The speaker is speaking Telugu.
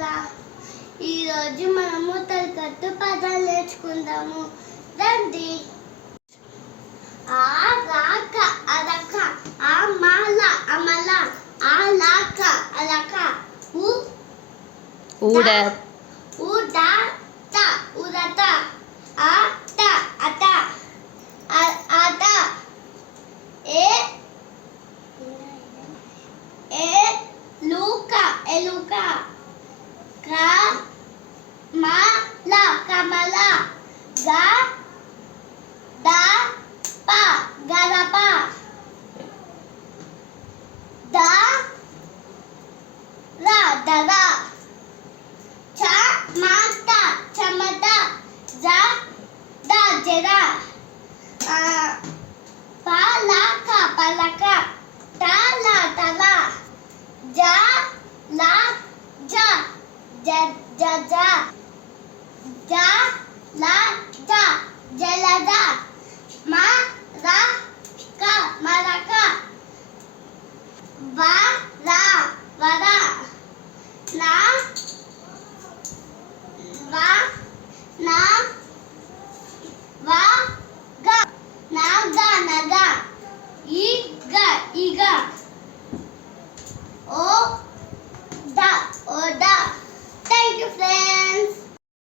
బాలా. ఈరోజు మనము తరగతి పదాలు నేర్చుకుందాము. రండి. ఆ రాక అరక, ఆ మాల అమల, ఆ లాక అలక, ఊడ ఉడత ఉడత, ఆ ట అట, అట, ఏ ఎలుక ఎలుక, కమల కమల, గడప గడప, దర చెమట చెమట, జడ పలక పలక, తల తల, జలజ జలజ, జలజ, మరక మరక, వర వర, నా